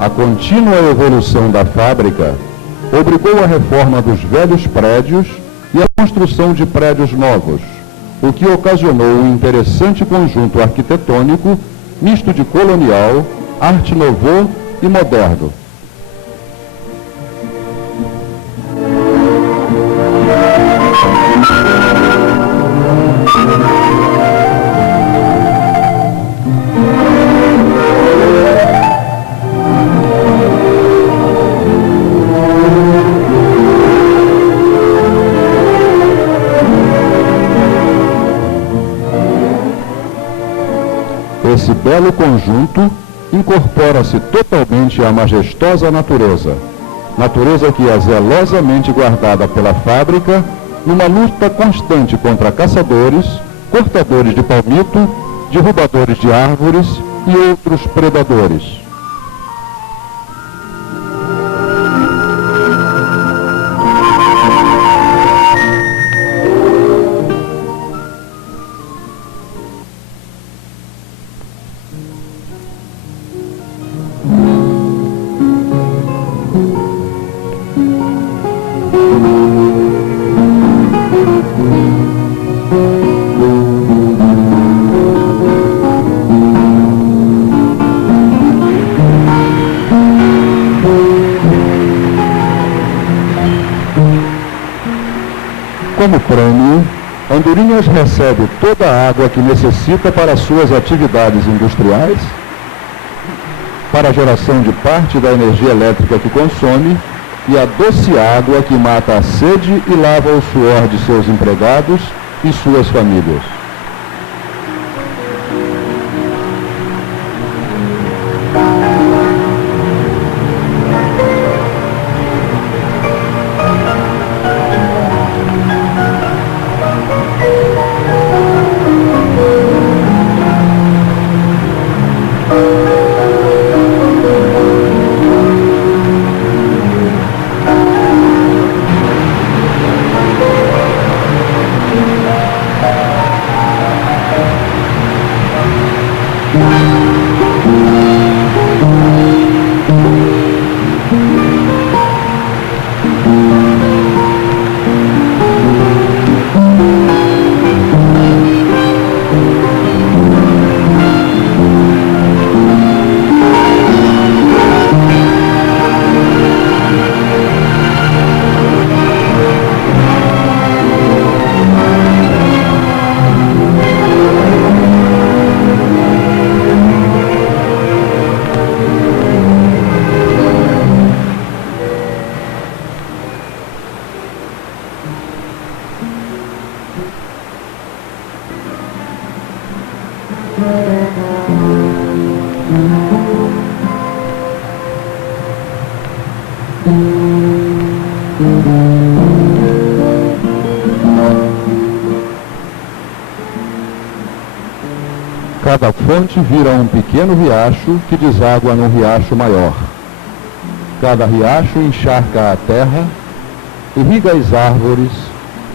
A contínua evolução da fábrica obrigou a reforma dos velhos prédios e a construção de prédios novos, o que ocasionou um interessante conjunto arquitetônico misto de colonial, arte nouveau e moderno. Esse belo conjunto incorpora-se totalmente à majestosa natureza, natureza que é zelosamente guardada pela fábrica numa luta constante contra caçadores, cortadores de palmito, derrubadores de árvores e outros predadores. Como prêmio, Andorinhas recebe toda a água que necessita para suas atividades industriais, para a geração de parte da energia elétrica que consome e a doce água que mata a sede e lava o suor de seus empregados e suas famílias. Cada fonte vira um pequeno riacho que deságua num riacho maior. Cada riacho encharca a terra, irriga as árvores,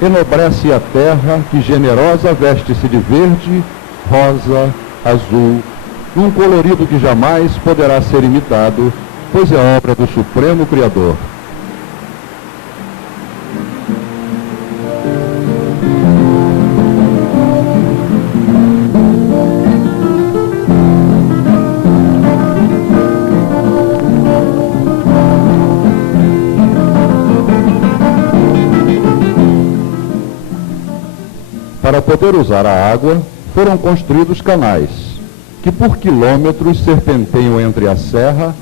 enobrece a terra que generosa veste-se de verde, rosa, azul, num colorido que jamais poderá ser imitado, pois é obra do Supremo Criador. Para poder usar a água, foram construídos canais, que por quilômetros serpenteiam entre a serra,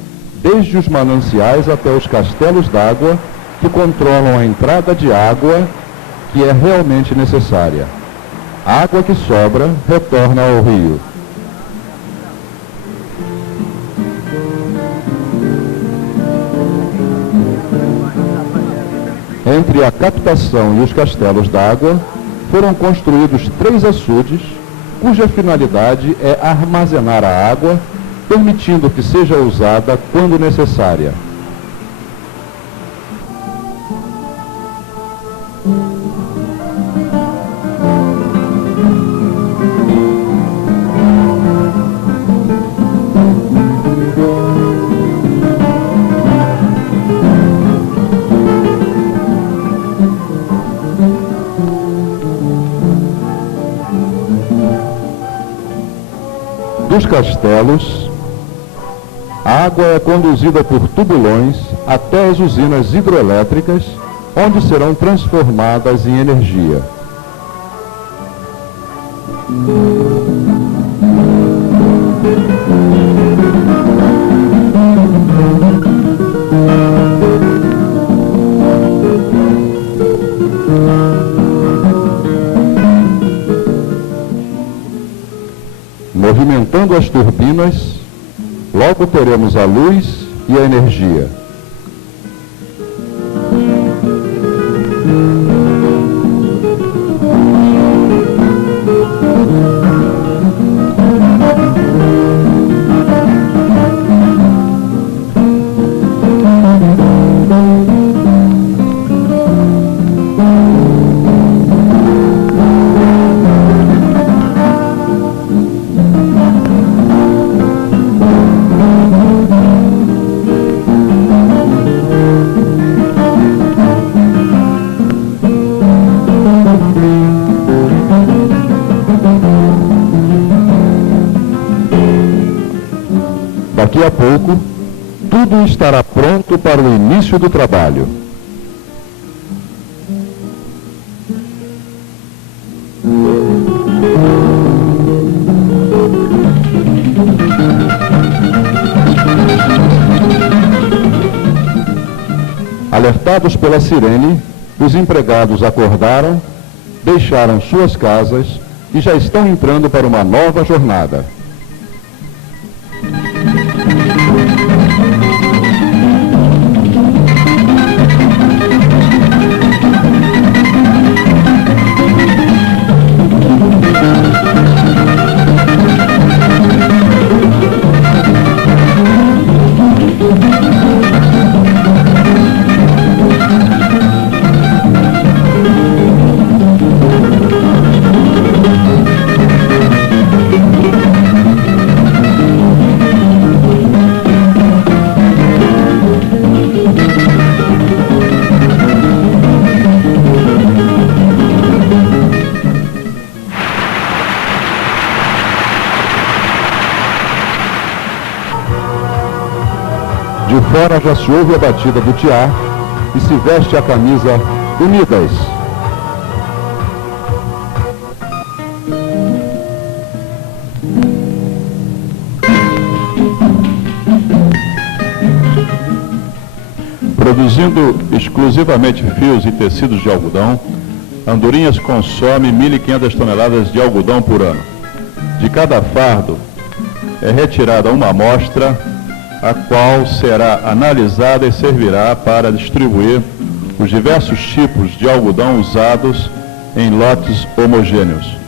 desde os mananciais até os castelos d'água, que controlam a entrada de água que é realmente necessária. A água que sobra retorna ao rio. Entre a captação e os castelos d'água, foram construídos 3 açudes, cuja finalidade é armazenar a água, permitindo que seja usada quando necessária. castelos, a água é conduzida por tubulões até as usinas hidroelétricas, onde serão transformadas em energia. Movimentando as turbinas, logo teremos a luz e a energia. Daqui a pouco, tudo estará pronto para o início do trabalho. Alertados pela sirene, os empregados acordaram, deixaram suas casas e já estão entrando para uma nova jornada. De fora já se ouve a batida do tiar e se veste a camisa Unidas. Produzindo exclusivamente fios e tecidos de algodão, Andorinhas consome 1.500 toneladas de algodão por ano. De cada fardo é retirada uma amostra, a qual será analisada e servirá para distribuir os diversos tipos de algodão usados em lotes homogêneos.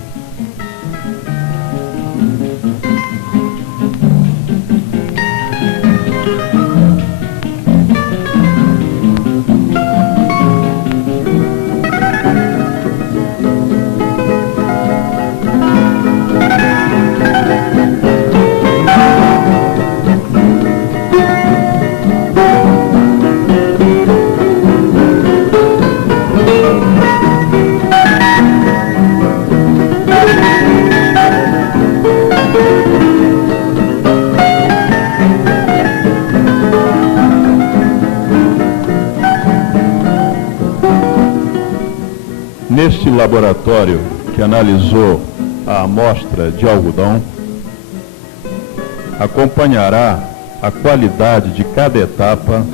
Neste laboratório que analisou a amostra de algodão, acompanhará a qualidade de cada etapa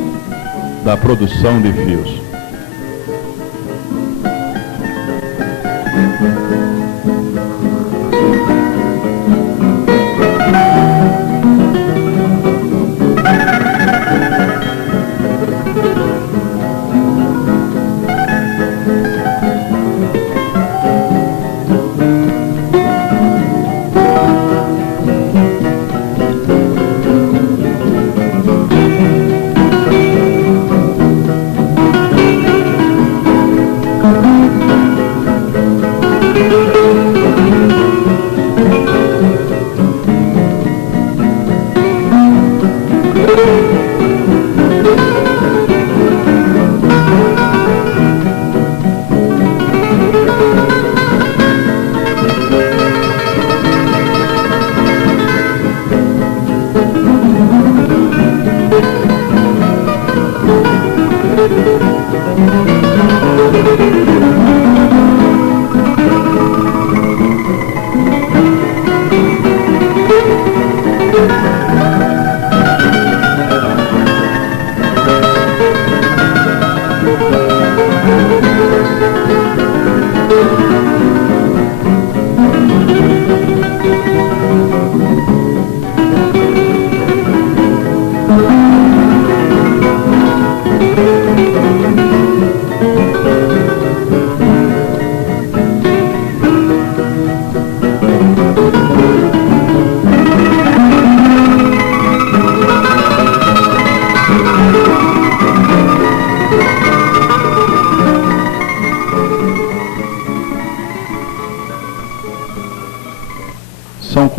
da produção de fios.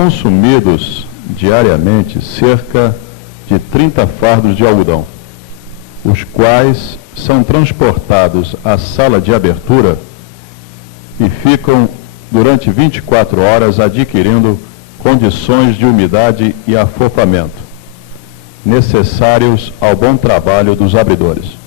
consumidos diariamente cerca de 30 fardos de algodão, os quais são transportados à sala de abertura e ficam durante 24 horas adquirindo condições de umidade e afofamento necessários ao bom trabalho dos abridores.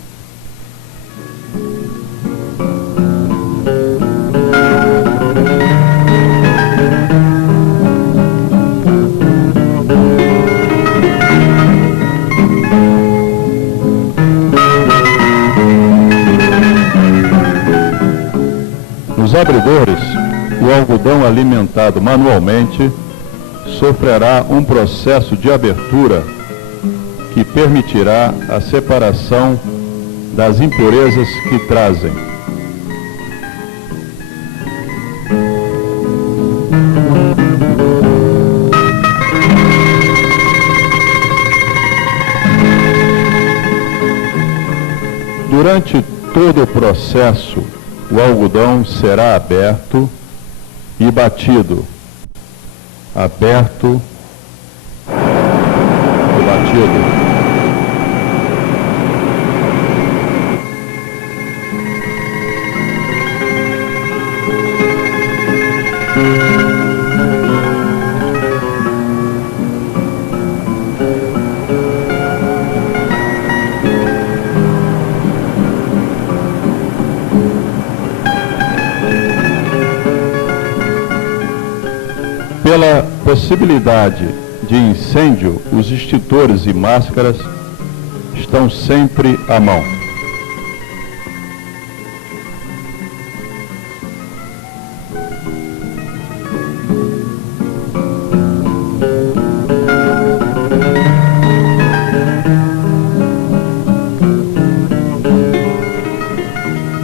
Nos abridores, o algodão alimentado manualmente sofrerá um processo de abertura que permitirá a separação das impurezas que trazem. Durante todo o processo, o algodão será aberto e batido. Aberto e batido. Pela possibilidade de incêndio, os extintores e máscaras estão sempre à mão.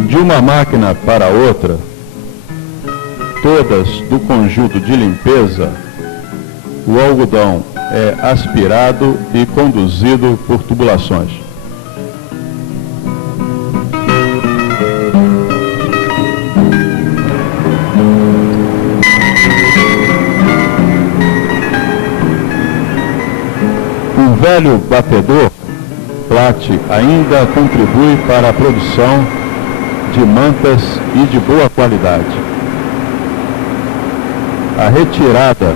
De uma máquina para outra, todas do conjunto de limpeza, o algodão é aspirado e conduzido por tubulações. O velho batedor Platt ainda contribui para a produção de mantas e de boa qualidade. A retirada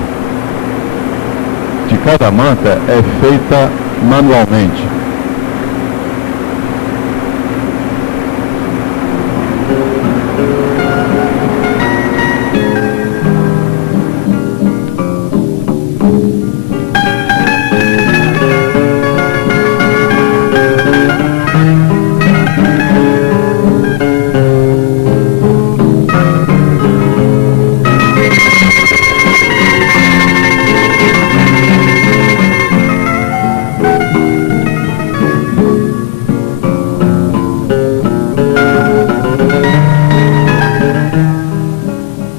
de cada manta é feita manualmente.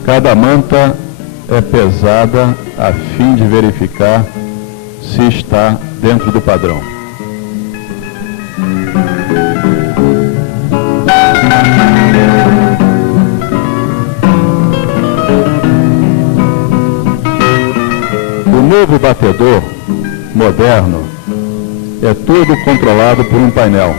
Cada manta é pesada a fim de verificar se está dentro do padrão. O novo batedor moderno é todo controlado por um painel.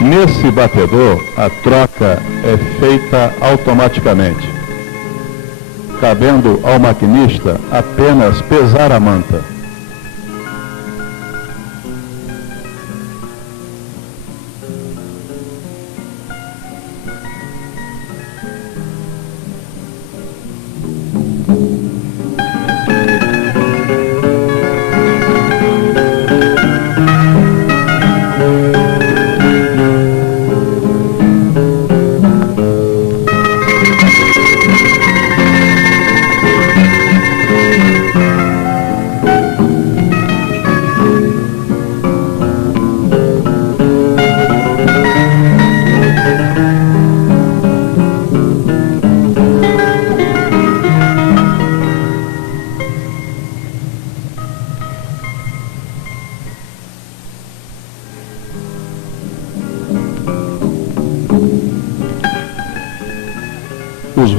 Nesse batedor, a troca é feita automaticamente, cabendo ao maquinista apenas pesar a manta.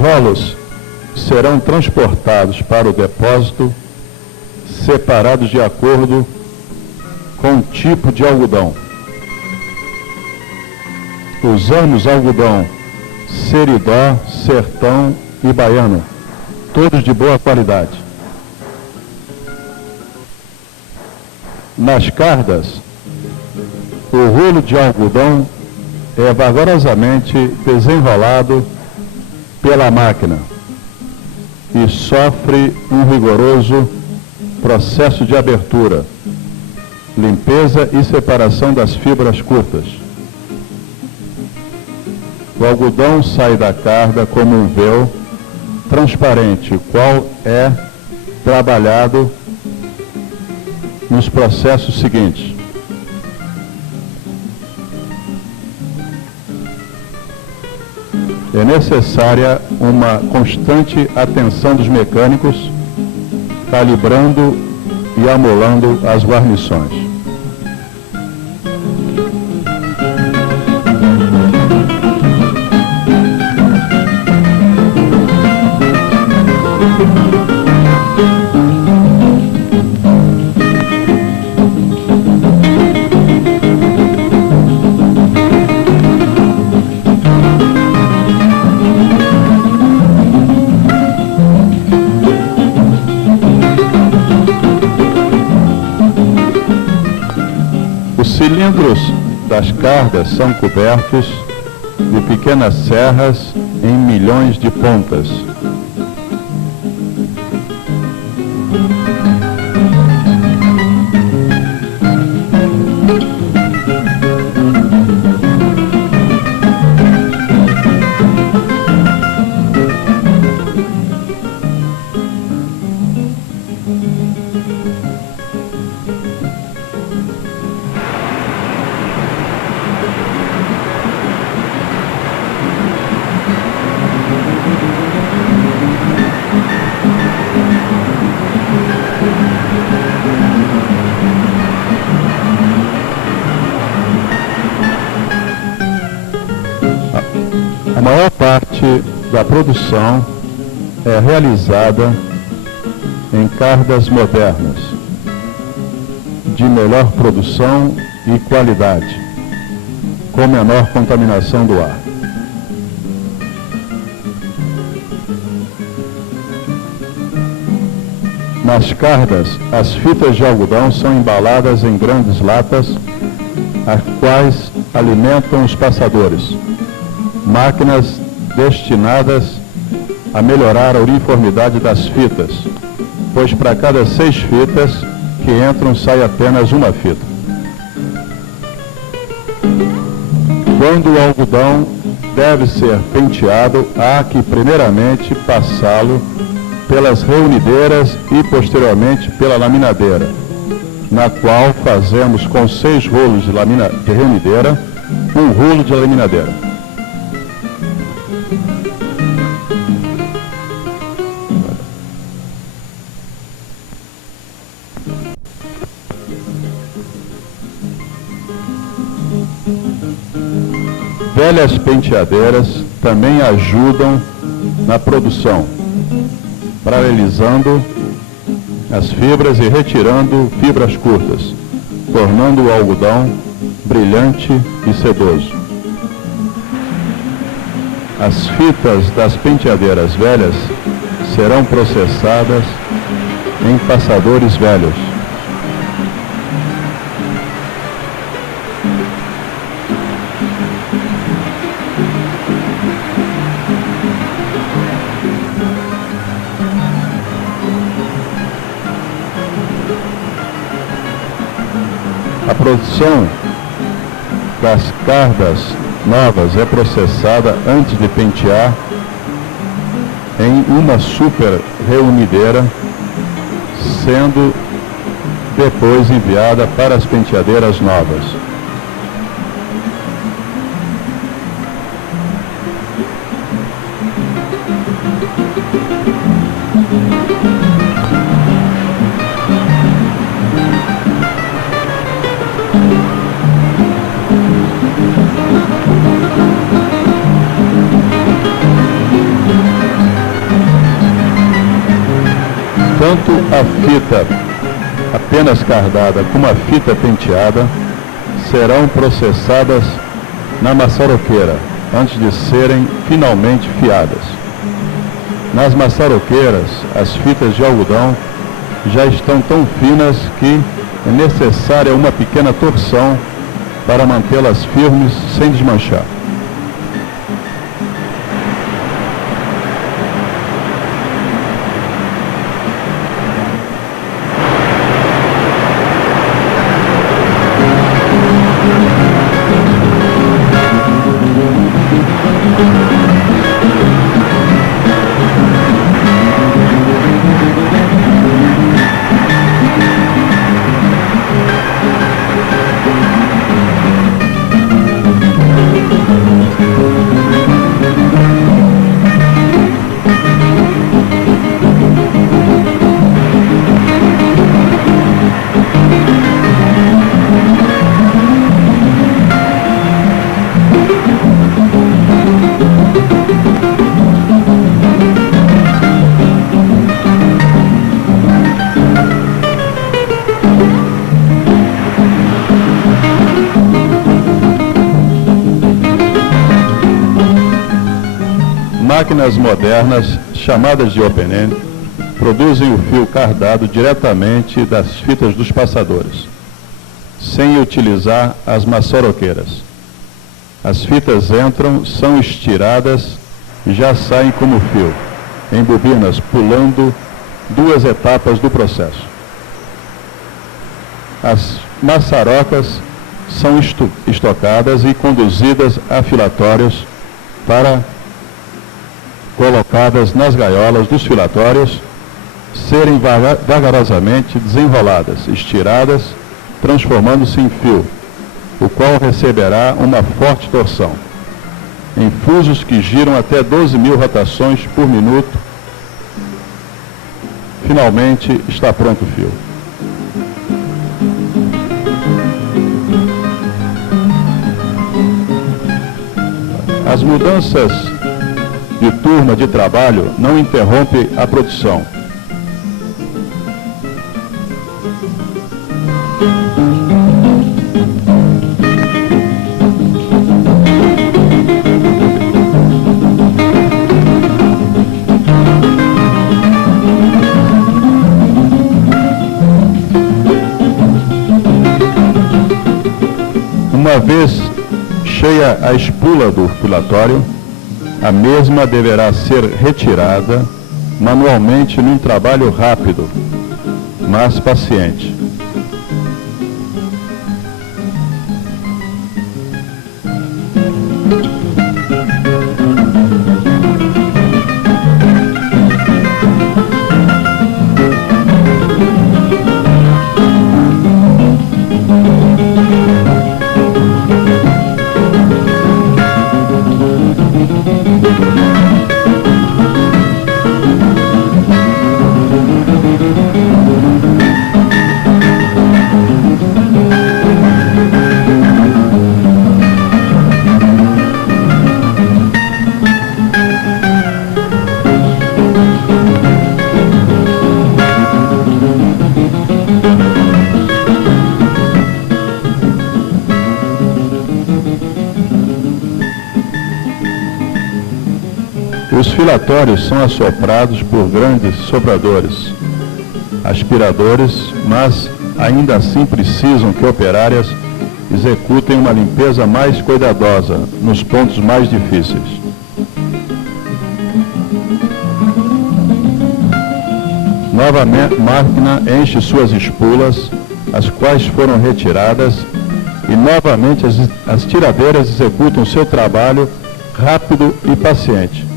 rolos serão transportados para o depósito, separados de acordo com o tipo de algodão. Usamos algodão Seridó, Sertão e Baiano, todos de boa qualidade. Nas cardas, o rolo de algodão é vagarosamente desenrolado pela máquina e sofre um rigoroso processo de abertura, limpeza e separação das fibras curtas. O algodão sai da carga como um véu transparente, o qual é trabalhado nos processos seguintes. É necessária uma constante atenção dos mecânicos, calibrando e amolando as guarnições. Os cilindros das cargas são cobertos de pequenas serras em milhões de pontas. A maior parte da produção é realizada em cargas modernas, de melhor produção e qualidade, com menor contaminação do ar. Nas cargas, as fitas de algodão são embaladas em grandes latas, as quais alimentam os passadores. Máquinas destinadas a melhorar a uniformidade das fitas, pois para cada 6 fitas que entram sai apenas uma fita. Quando o algodão deve ser penteado, há que primeiramente passá-lo pelas reunideiras e posteriormente pela laminadeira, na qual fazemos com 6 rolos de reunideira, um rolo de laminadeira. Velhas penteadeiras também ajudam na produção, paralelizando as fibras e retirando fibras curtas, tornando o algodão brilhante e sedoso. As fitas das penteadeiras velhas serão processadas em passadores velhos. A produção das cargas novas é processada antes de pentear em uma super reunideira, sendo depois enviada para as penteadeiras novas. Tanto a fita apenas cardada como a fita penteada serão processadas na maçaroqueira antes de serem finalmente fiadas. Nas maçaroqueiras, as fitas de algodão já estão tão finas que é necessária uma pequena torção para mantê-las firmes sem desmanchar. Máquinas modernas, chamadas de open-end, produzem o fio cardado diretamente das fitas dos passadores, sem utilizar as maçaroqueiras. As fitas entram, são estiradas e já saem como fio, em bobinas, pulando 2 etapas do processo. As maçarocas são estocadas e conduzidas a filatórios para colocadas nas gaiolas dos filatórios, serem vagarosamente desenroladas, estiradas, transformando-se em fio, o qual receberá uma forte torção, em fusos que giram até 12.000 rotações por minuto. Finalmente está pronto o fio. As mudanças de turma de trabalho não interrompe a produção. Uma vez cheia a espula do filatório, a mesma deverá ser retirada manualmente num trabalho rápido, mas paciente. Os filatórios são assoprados por grandes sopradores, aspiradores, mas ainda assim precisam que operárias executem uma limpeza mais cuidadosa nos pontos mais difíceis. Nova máquina enche suas espulas, as quais foram retiradas, e novamente as tiradeiras executam seu trabalho rápido e paciente.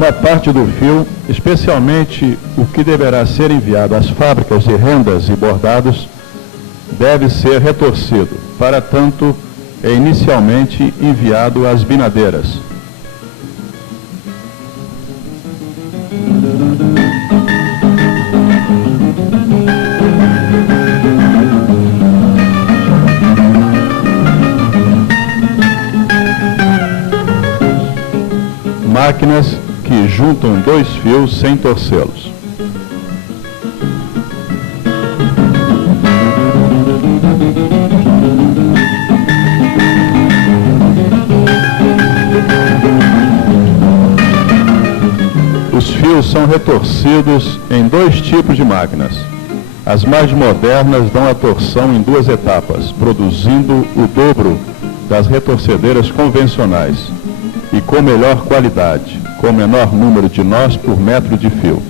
uma parte do fio, especialmente o que deverá ser enviado às fábricas de rendas e bordados, deve ser retorcido. Para tanto, é inicialmente enviado às binadeiras. Máquinas que juntam dois fios sem torcê-los. Os fios são retorcidos em dois tipos de máquinas. As mais modernas dão a torção em duas etapas, produzindo o dobro das retorcedeiras convencionais e com melhor qualidade, com menor número de nós por metro de fio.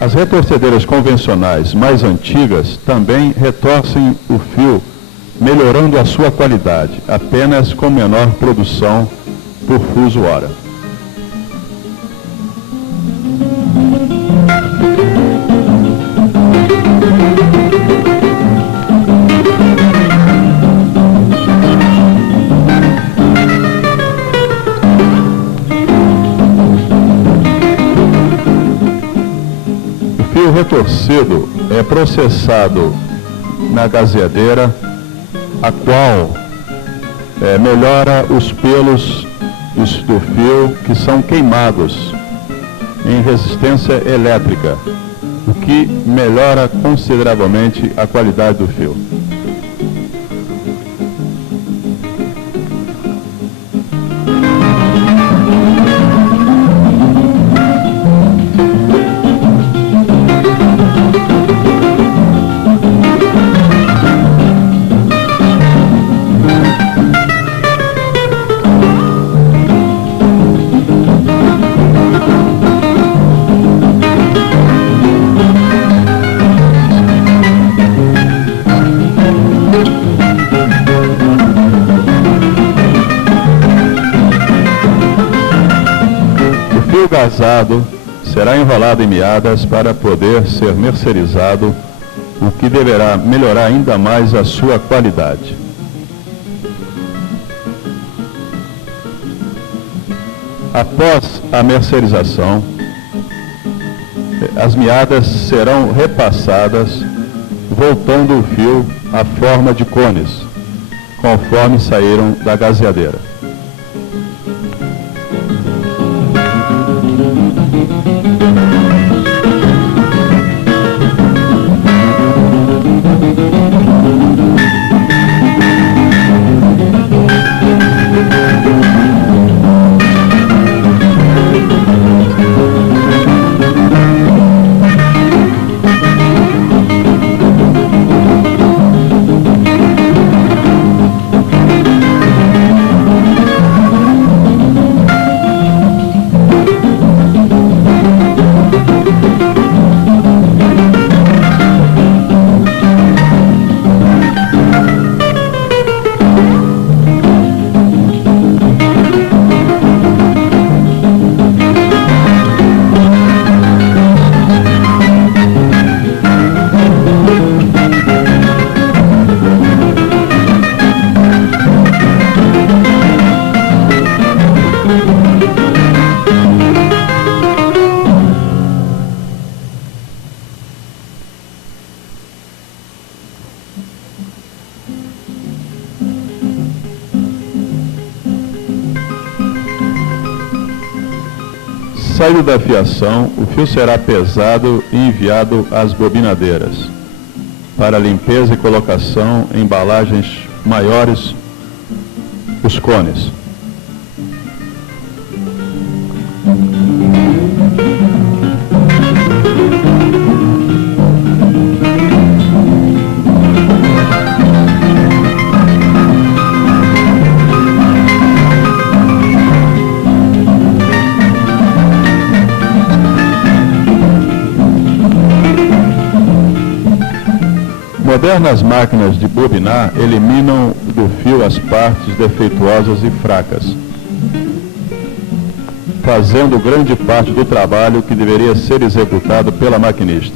As retorcedeiras convencionais mais antigas também retorcem o fio, melhorando a sua qualidade, apenas com menor produção por fuso hora. O fio retorcido é processado na gazeadeira, a qual melhora os pelos do fio que são queimados em resistência elétrica, o que melhora consideravelmente a qualidade do fio. O gasado será enrolado em meadas para poder ser mercerizado, o que deverá melhorar ainda mais a sua qualidade. Após a mercerização, as meadas serão repassadas, voltando o fio à forma de cones, conforme saíram da gazeadeira. Saído da fiação, o fio será pesado e enviado às bobinadeiras para limpeza e colocação em embalagens maiores, os cones. modernas máquinas de bobinar eliminam do fio as partes defeituosas e fracas, fazendo grande parte do trabalho que deveria ser executado pela maquinista.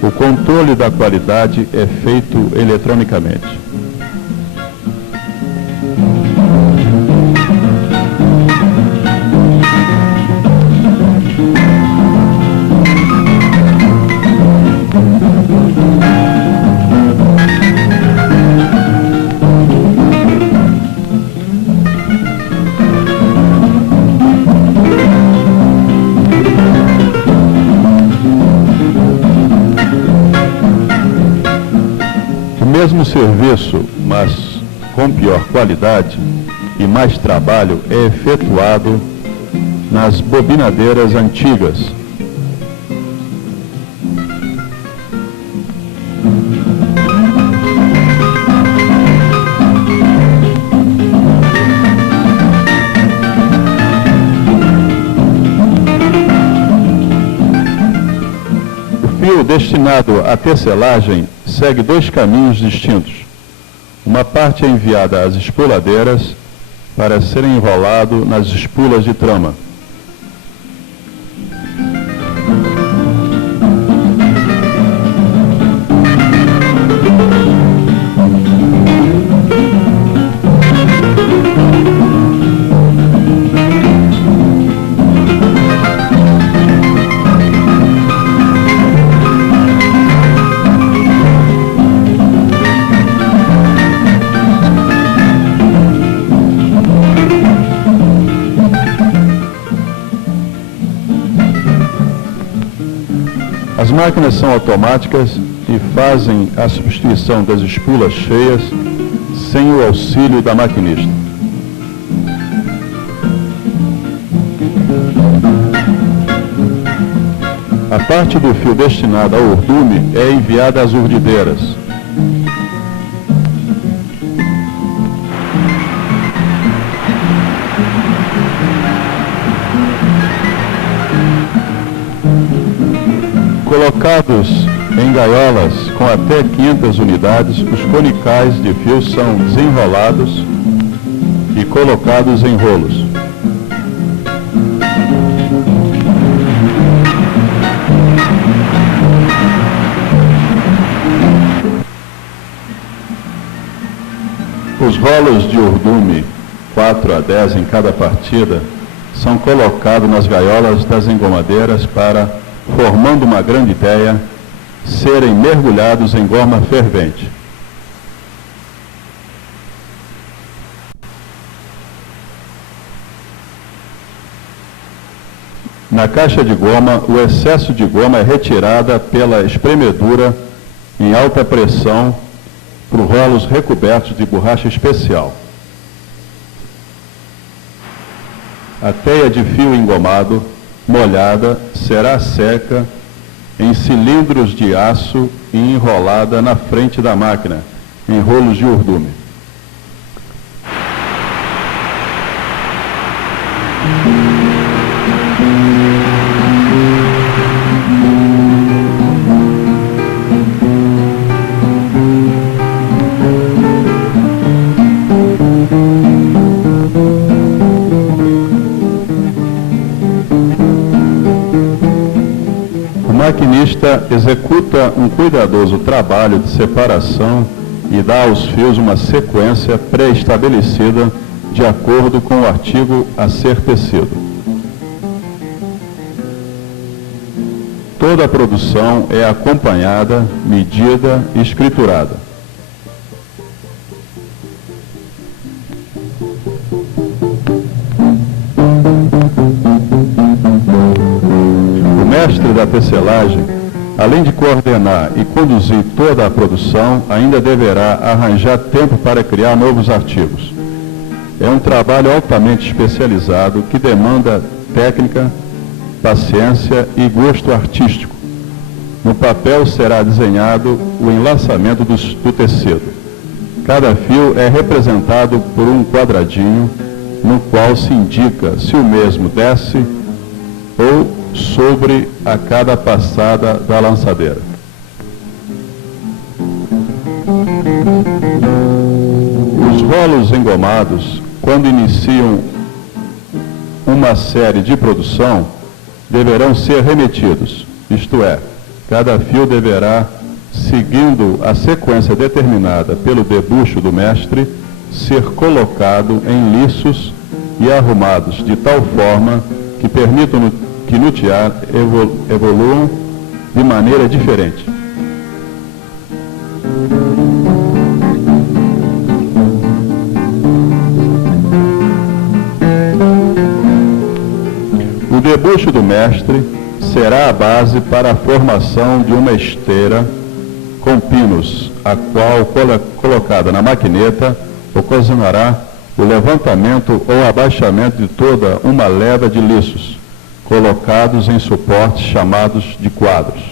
O controle da qualidade é feito eletronicamente. O mesmo serviço, mas com pior qualidade e mais trabalho, é efetuado nas bobinadeiras antigas. O fio destinado à tecelagem segue dois caminhos distintos. Uma parte é enviada às espuladeiras para ser enrolado nas espulas de trama. As máquinas são automáticas e fazem a substituição das espulas cheias sem o auxílio da maquinista. A parte do fio destinada ao urdume é enviada às urdideiras. Colocados em gaiolas com até 500 unidades, os conicais de fio são desenrolados e colocados em rolos. Os rolos de urdume, 4 a 10 em cada partida, são colocados nas gaiolas das engomadeiras para, formando uma grande teia, serem mergulhados em goma fervente. Na caixa de goma, o excesso de goma é retirada pela espremedura em alta pressão por rolos recobertos de borracha especial. A teia de fio engomado, molhada, será seca em cilindros de aço e enrolada na frente da máquina, em rolos de urdume. O maquinista executa um cuidadoso trabalho de separação e dá aos fios uma sequência pré-estabelecida de acordo com o artigo a ser tecido. Toda a produção é acompanhada, medida e escriturada. O mestre da tecelagem, além de coordenar e conduzir toda a produção, ainda deverá arranjar tempo para criar novos artigos. É um trabalho altamente especializado que demanda técnica, paciência e gosto artístico. No papel será desenhado o enlaçamento do tecido. Cada fio é representado por um quadradinho no qual se indica se o mesmo desce ou sobre a cada passada da lançadeira. Os rolos engomados, quando iniciam uma série de produção, deverão ser remetidos, isto é, cada fio deverá, seguindo a sequência determinada pelo debuxo do mestre, ser colocado em liços e arrumados de tal forma que permitam que no tiar evoluam de maneira diferente. O debuxo do mestre será a base para a formação de uma esteira com pinos, a qual, colocada na maquineta, ocasionará o levantamento ou abaixamento de toda uma leva de liços, colocados em suportes chamados de quadros.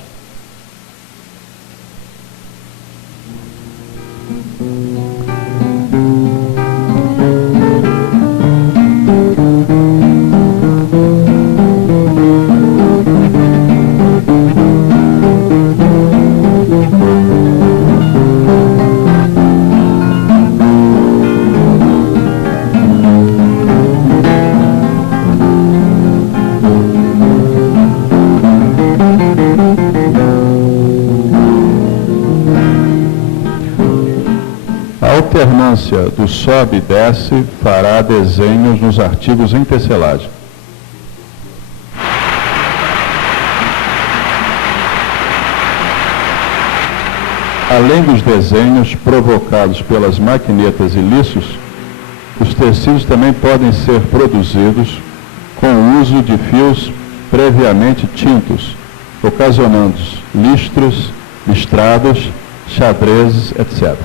A alternância do sobe e desce fará desenhos nos artigos em tecelagem. Além dos desenhos provocados pelas maquinetas e liços, os tecidos também podem ser produzidos com o uso de fios previamente tintos, ocasionando listros, listrados, xadrezes, etc.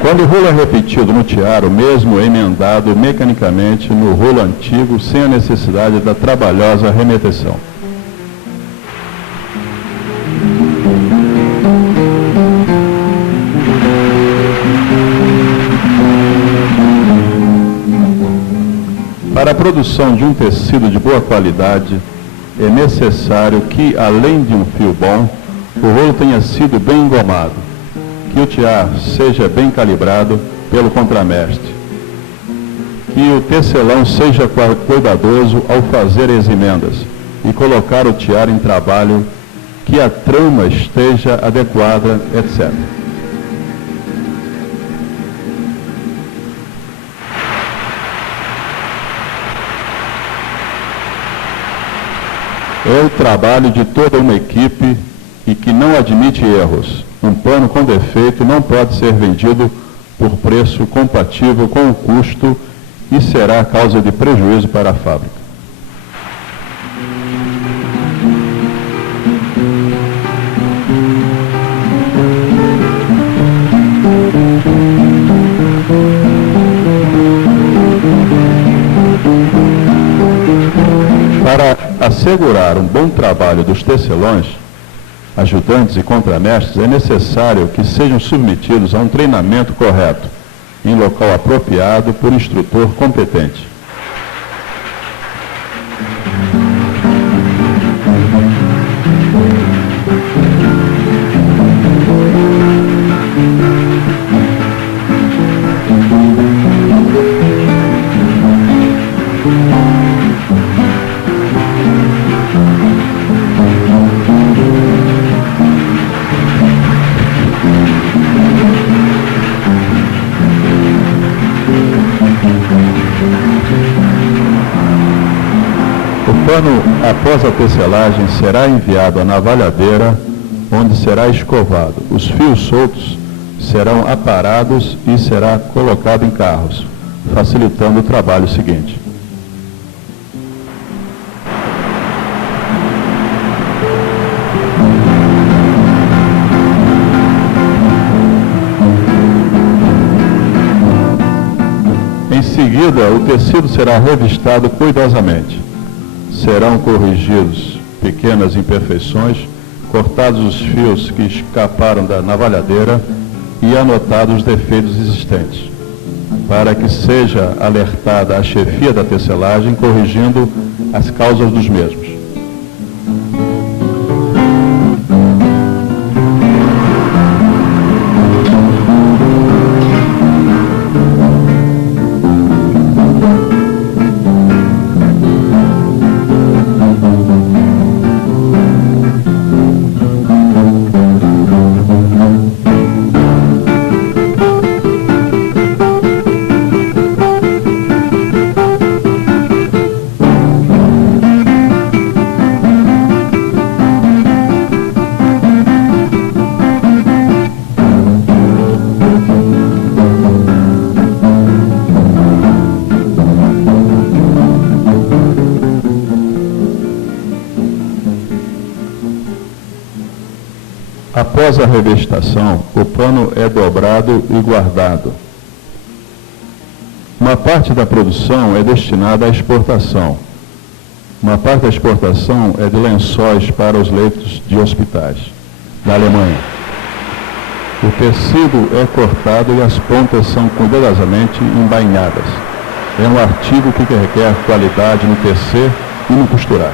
Quando o rolo é repetido no tiar, o mesmo é emendado mecanicamente no rolo antigo, sem a necessidade da trabalhosa remeteção. Para a produção de um tecido de boa qualidade, é necessário que, além de um fio bom, o rolo tenha sido bem engomado, que o tiar seja bem calibrado pelo contramestre, que o tecelão seja cuidadoso ao fazer as emendas e colocar o tiar em trabalho, que a trama esteja adequada, etc. É o trabalho de toda uma equipe e que não admite erros. Um pano com defeito não pode ser vendido por preço compatível com o custo e será causa de prejuízo para a fábrica. Para assegurar um bom trabalho dos tecelões, ajudantes e contramestres, é necessário que sejam submetidos a um treinamento correto, em local apropriado por instrutor competente. pano, após a tecelagem, será enviado à navalhadeira, onde será escovado. Os fios soltos serão aparados e será colocado em carros, facilitando o trabalho seguinte. Em seguida, o tecido será revistado cuidadosamente. Serão corrigidos pequenas imperfeições, cortados os fios que escaparam da navalhadeira e anotados os defeitos existentes, para que seja alertada a chefia da tecelagem, corrigindo as causas dos mesmos. Após a revestação, o pano é dobrado e guardado. Uma parte da produção é destinada à exportação. Uma parte da exportação é de lençóis para os leitos de hospitais da Alemanha. O tecido é cortado e as pontas são cuidadosamente embainhadas. É um artigo que requer qualidade no tecer e no costurar.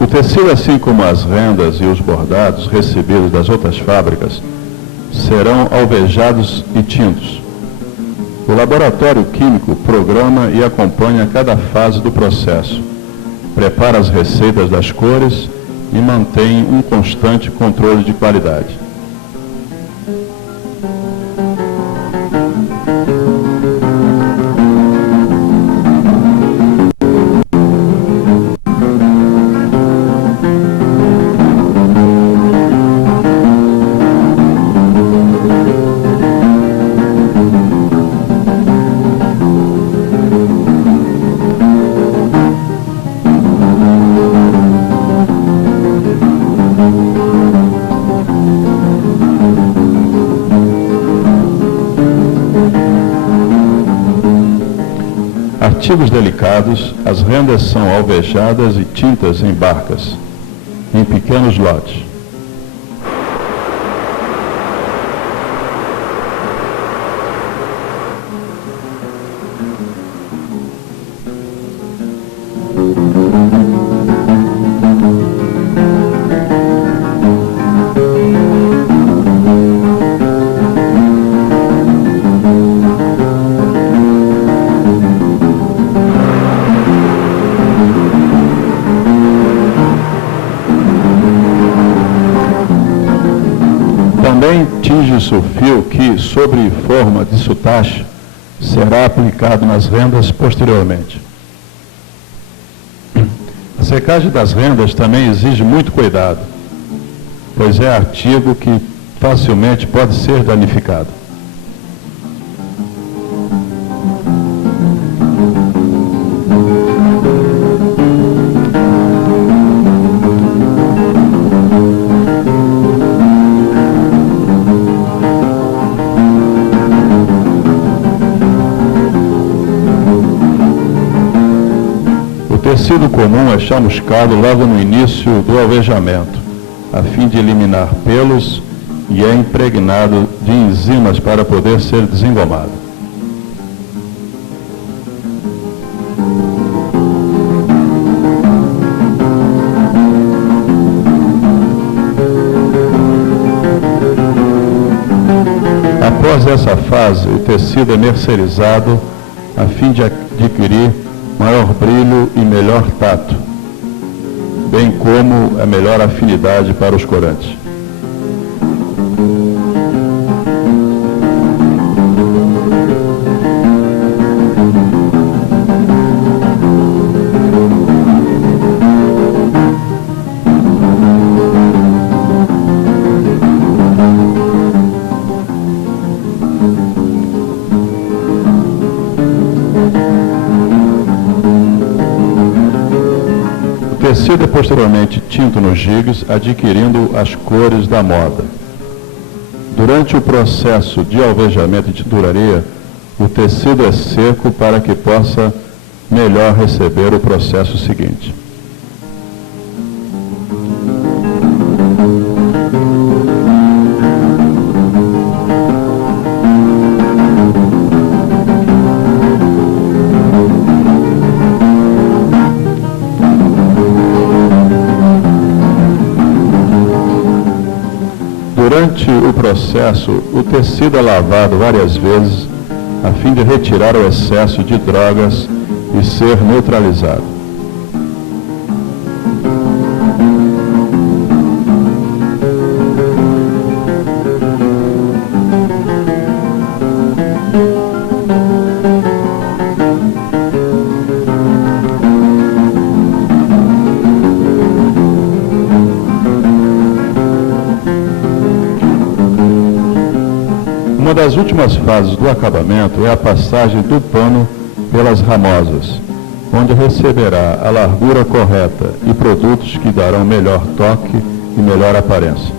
O tecido, assim como as rendas e os bordados recebidos das outras fábricas, serão alvejados e tintos. O laboratório químico programa e acompanha cada fase do processo, prepara as receitas das cores e mantém um constante controle de qualidade. Artigos delicados, as rendas são alvejadas e tintas em barcas, em pequenos lotes. Também tinge-se o fio que, sobre forma de soutache, será aplicado nas rendas posteriormente. A secagem das rendas também exige muito cuidado, pois é artigo que facilmente pode ser danificado. O tecido comum é chamuscado logo no início do alvejamento, a fim de eliminar pelos, e é impregnado de enzimas para poder ser desengomado. Após essa fase, o tecido é mercerizado a fim de adquirir maior brilho e melhor tato, bem como a melhor afinidade para os corantes. O tecido é posteriormente tinto nos gigs, adquirindo as cores da moda. Durante o processo de alvejamento e tinturaria, o tecido é seco para que possa melhor receber o processo seguinte. Durante o processo, o tecido é lavado várias vezes a fim de retirar o excesso de drogas e ser neutralizado. Uma das últimas fases do acabamento é a passagem do pano pelas ramosas, onde receberá a largura correta e produtos que darão melhor toque e melhor aparência.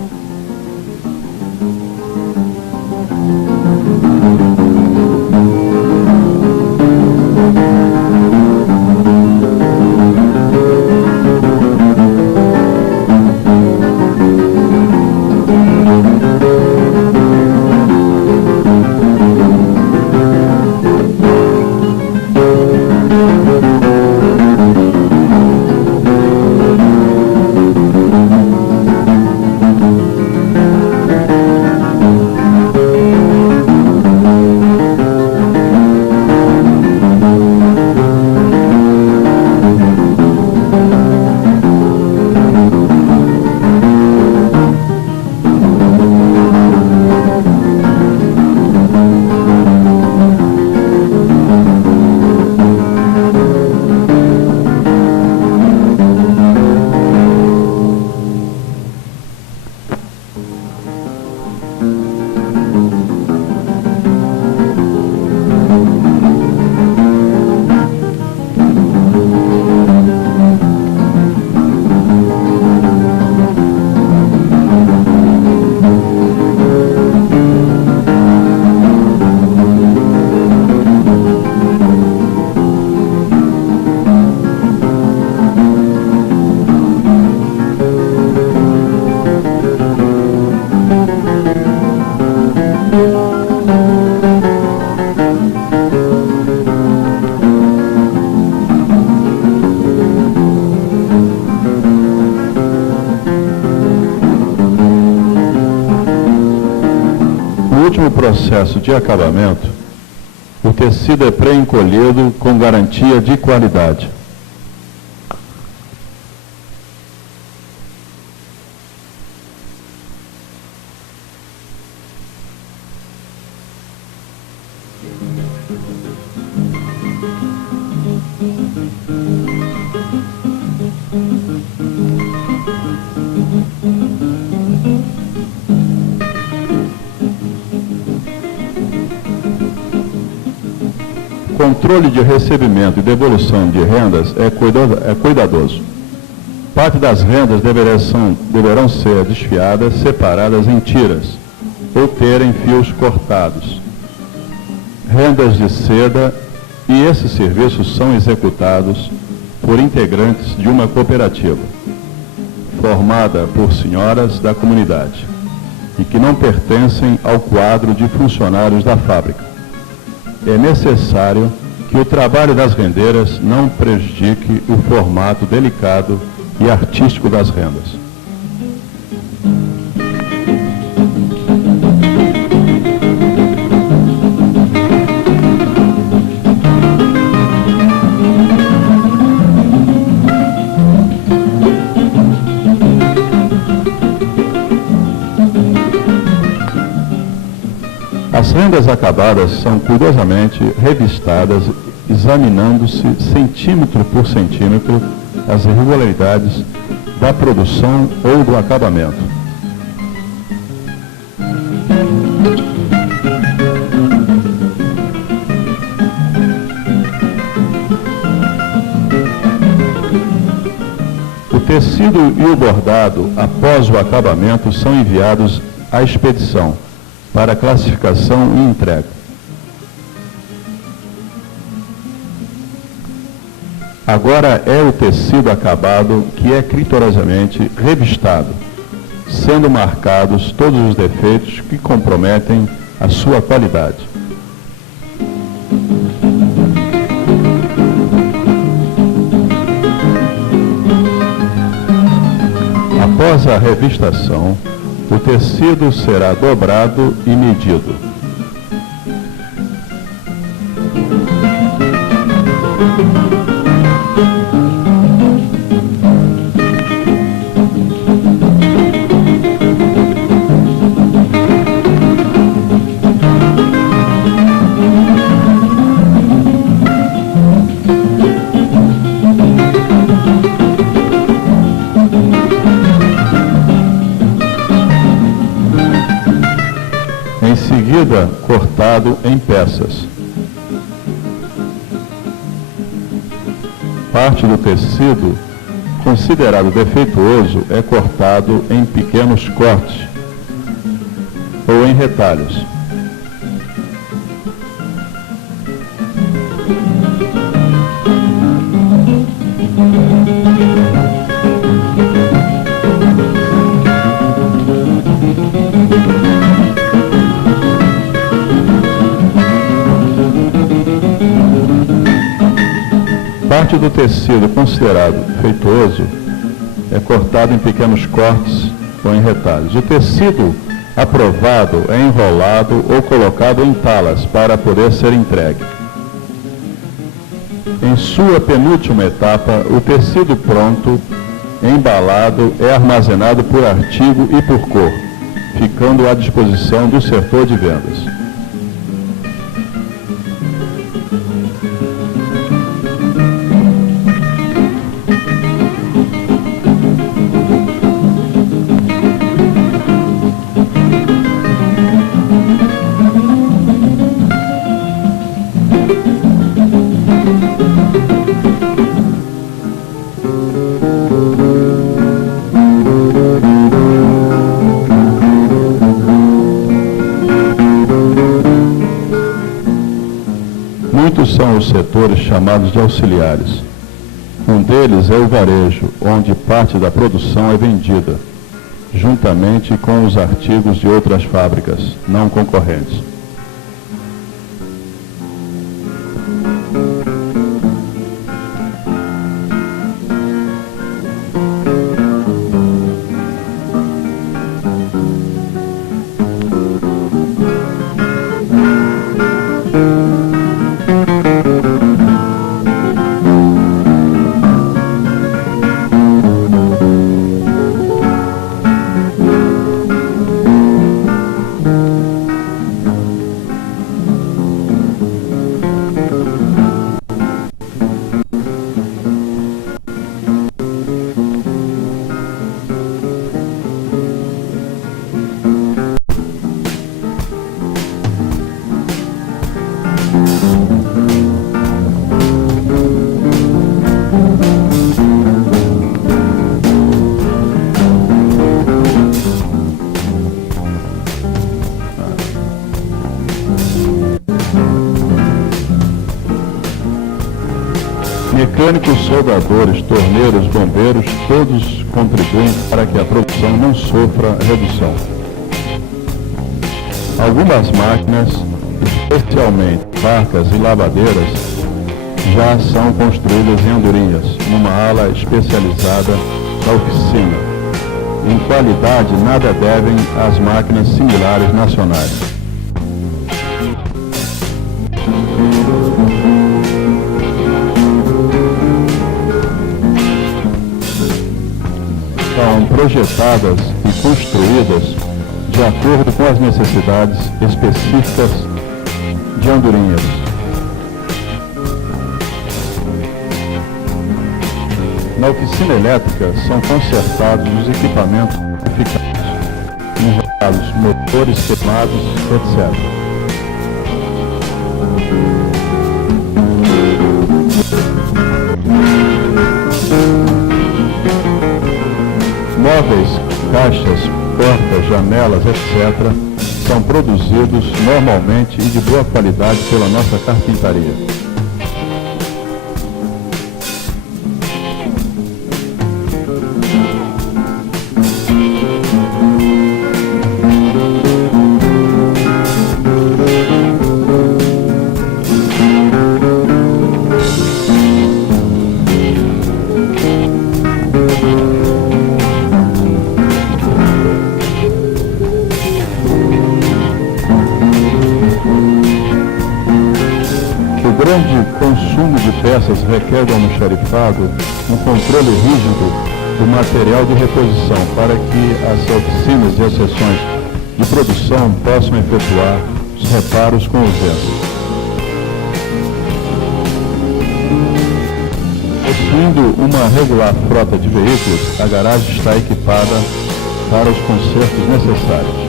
No último processo de acabamento, o tecido é pré-encolhido com garantia de qualidade. O controle de recebimento e devolução de rendas é cuidadoso. Parte das rendas deverão ser desfiadas, separadas em tiras, ou terem fios cortados. Rendas de seda, e esses serviços são executados por integrantes de uma cooperativa, formada por senhoras da comunidade, e que não pertencem ao quadro de funcionários da fábrica. É necessário que o trabalho das rendeiras não prejudique o formato delicado e artístico das rendas. As rendas acabadas são cuidadosamente revistadas, examinando-se centímetro por centímetro as irregularidades da produção ou do acabamento. O tecido e o bordado, após o acabamento, são enviados à expedição para classificação e entrega. Agora é o tecido acabado que é criteriosamente revistado, sendo marcados todos os defeitos que comprometem a sua qualidade. Após a revistação, o tecido será dobrado e medido. Em seguida, cortado em peças. Parte do tecido considerado defeituoso é cortado em pequenos cortes ou em retalhos. Parte do tecido considerado feituoso é cortado em pequenos cortes ou em retalhos. O tecido aprovado é enrolado ou colocado em talas para poder ser entregue. Em sua penúltima etapa, o tecido pronto, embalado, é armazenado por artigo e por cor, ficando à disposição do setor de vendas. Muitos são os setores chamados de auxiliares. Um deles é o varejo, onde parte da produção é vendida, juntamente com os artigos de outras fábricas não concorrentes. Mecânicos, soldadores, torneiros, bombeiros, todos contribuem para que a produção não sofra redução. Algumas máquinas, especialmente barcas e lavadeiras, já são construídas em Andorinhas, numa ala especializada da oficina. Em qualidade, nada devem às máquinas similares nacionais. São projetadas e construídas de acordo com as necessidades específicas de Andorinhas. Na oficina elétrica são consertados os equipamentos eficazes, instalados motores queimados, etc. Móveis, caixas, portas, janelas, etc., são produzidos normalmente e de boa qualidade pela nossa carpintaria. O grande consumo de peças requer do almoxarifado um controle rígido do material de reposição para que as oficinas e as seções de produção possam efetuar os reparos com urgência. Possuindo uma regular frota de veículos, a garagem está equipada para os consertos necessários.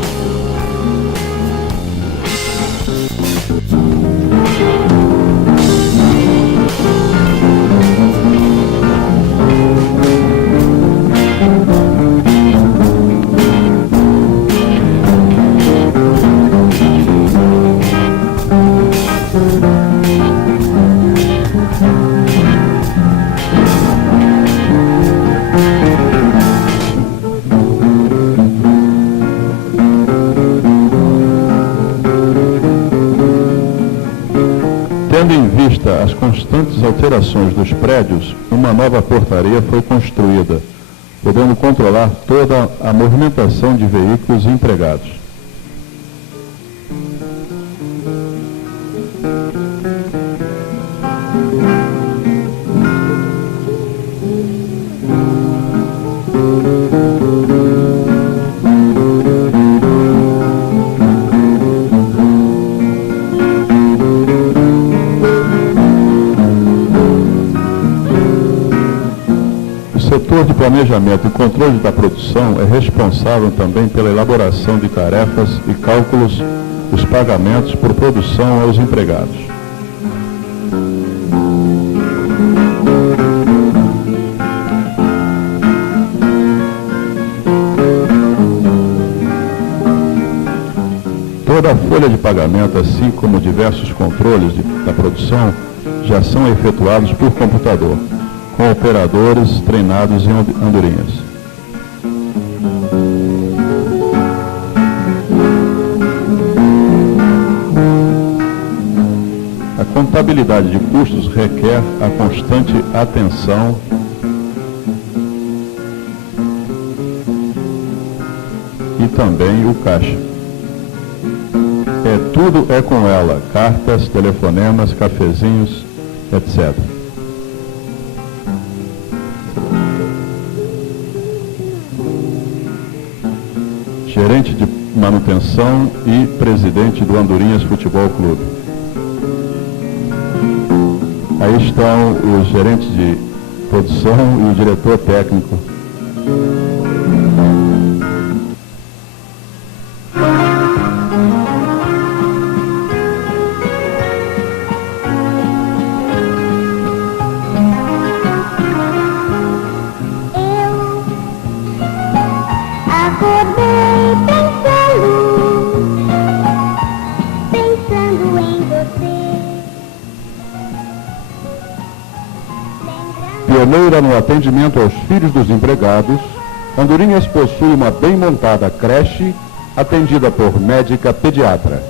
Tendo em vista as constantes alterações dos prédios, uma nova portaria foi construída, podendo controlar toda a movimentação de veículos e empregados. O setor de planejamento e controle da produção é responsável também pela elaboração de tarefas e cálculos dos pagamentos por produção aos empregados. Toda a folha de pagamento, assim como diversos controles da produção, já são efetuados por computador, com operadores treinados em Andorinhas. A contabilidade de custos requer a constante atenção e também o caixa. Tudo é com ela, cartas, telefonemas, cafezinhos, etc. Gerente de manutenção e presidente do Andorinhas Futebol Clube. Aí estão os gerentes de produção e o diretor técnico. Pioneira no atendimento aos filhos dos empregados, Andorinhas possui uma bem montada creche atendida por médica pediatra.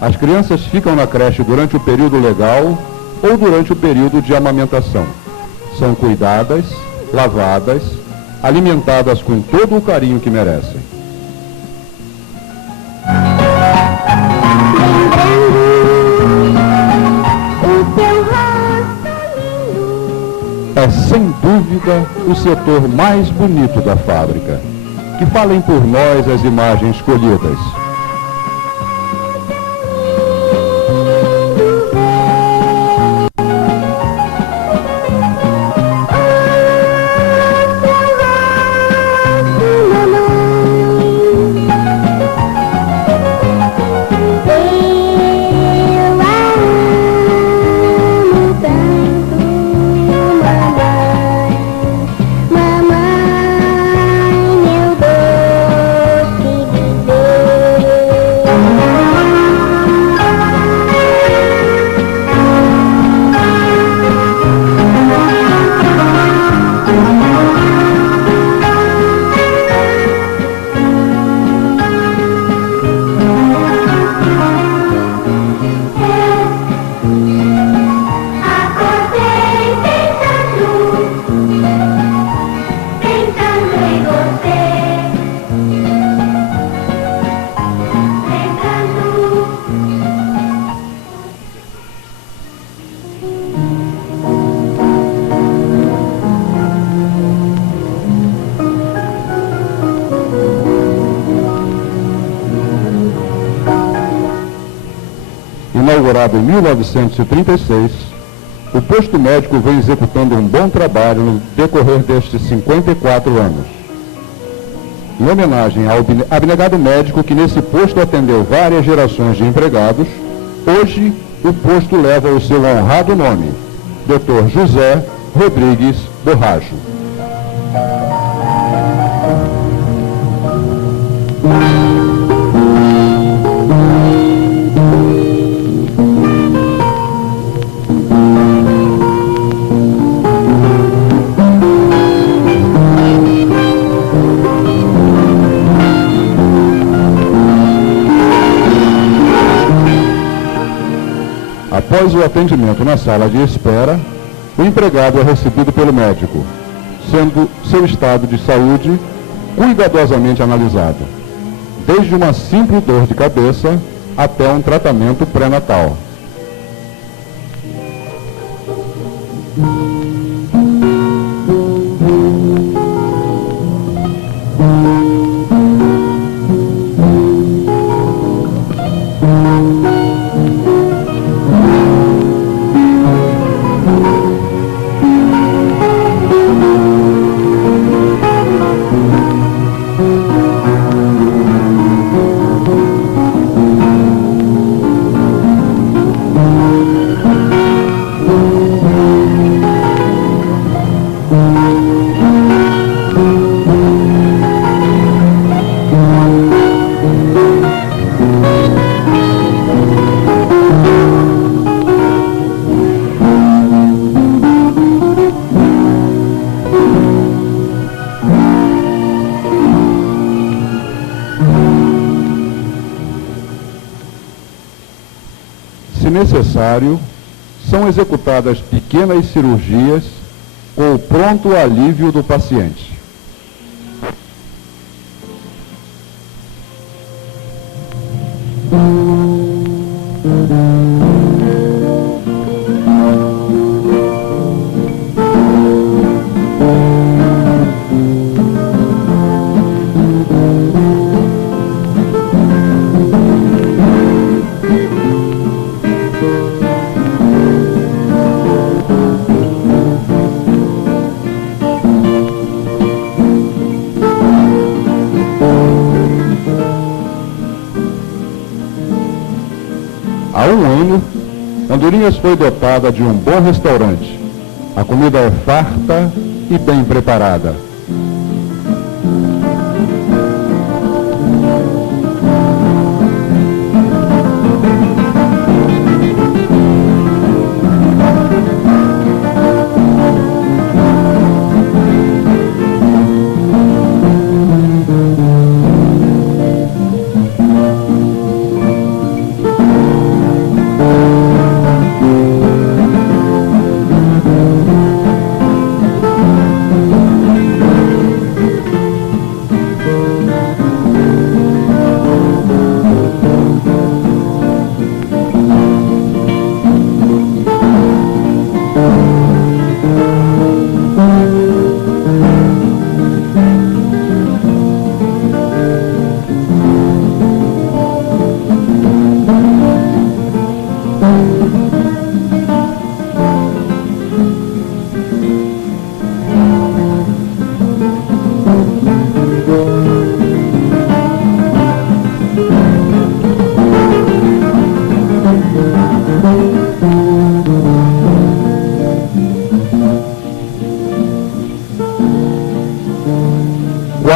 As crianças ficam na creche durante o período legal ou durante o período de amamentação. São cuidadas, lavadas, alimentadas com todo o carinho que merecem. É sem dúvida o setor mais bonito da fábrica. que falem por nós as imagens escolhidas. Inaugurado em 1936, o posto médico vem executando um bom trabalho no decorrer destes 54 anos. Em homenagem ao abnegado médico que nesse posto atendeu várias gerações de empregados, hoje o posto leva o seu honrado nome, Dr. José Rodrigues Borrajo. Após o atendimento na sala de espera, o empregado é recebido pelo médico, sendo seu estado de saúde cuidadosamente analisado, desde uma simples dor de cabeça até um tratamento pré-natal. Se necessário, são executadas pequenas cirurgias com o pronto alívio do paciente. Há um ano, Andorinhas foi dotada de um bom restaurante. A comida é farta e bem preparada.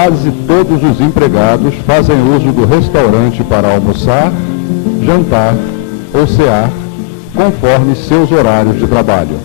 quase todos os empregados fazem uso do restaurante para almoçar, jantar ou cear, conforme seus horários de trabalho.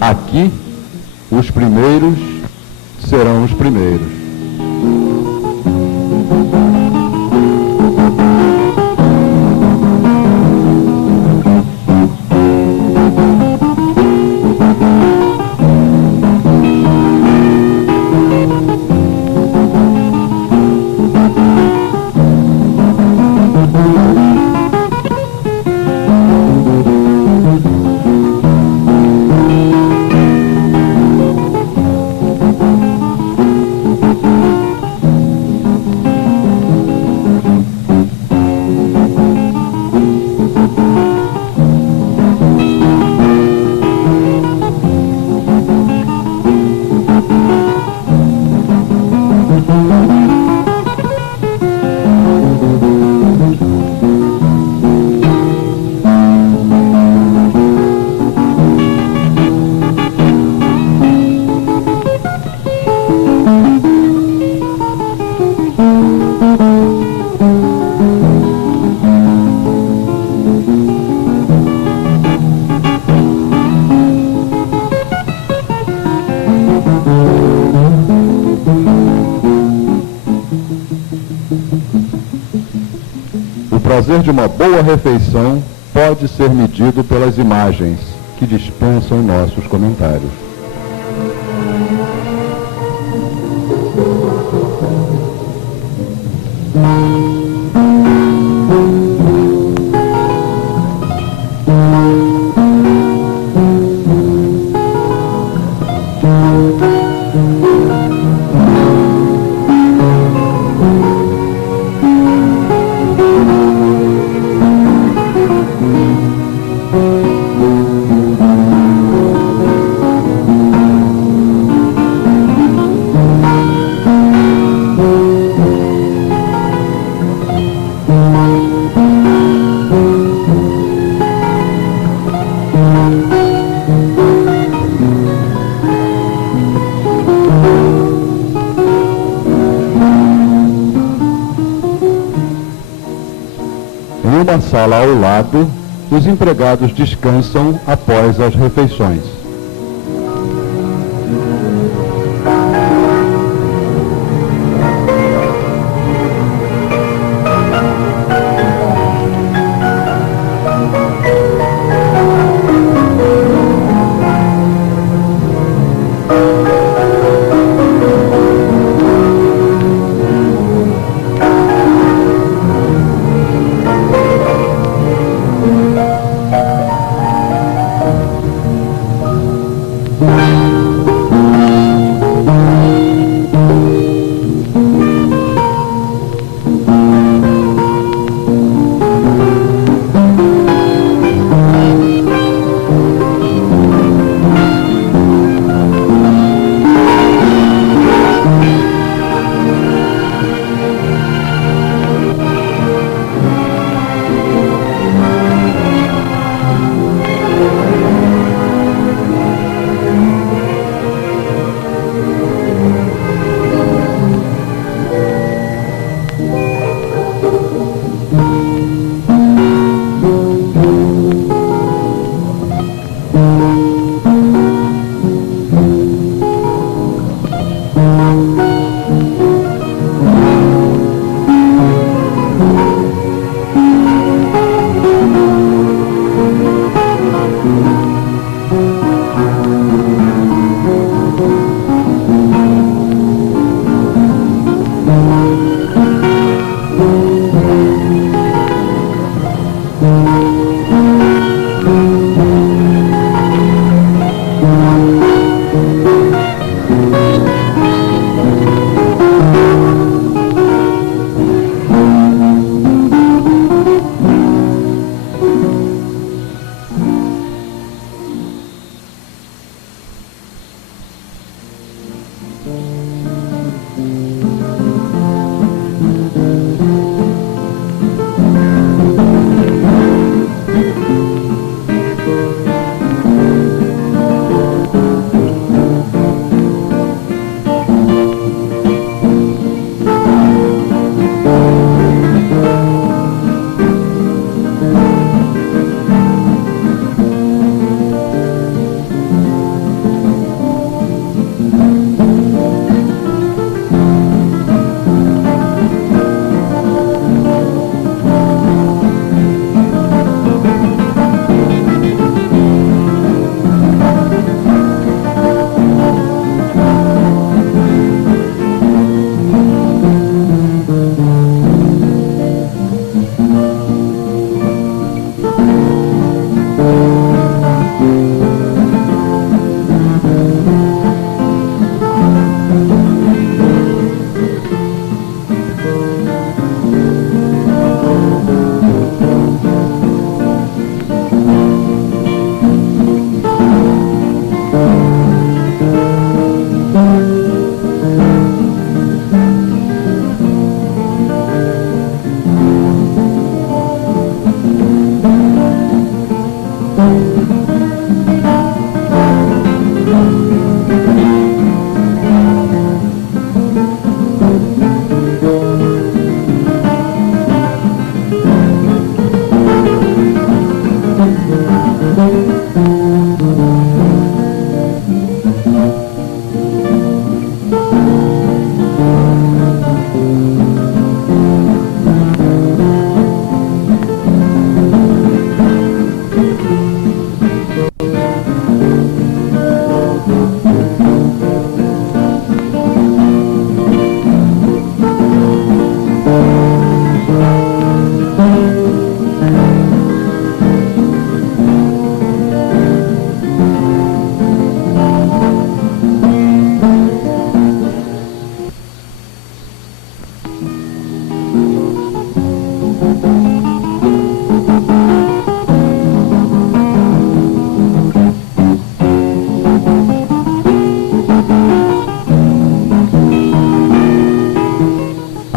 Aqui, os primeiros serão os primeiros. O prazer de uma boa refeição pode ser medido pelas imagens que dispensam nossos comentários. Em uma sala ao lado, os empregados descansam após as refeições.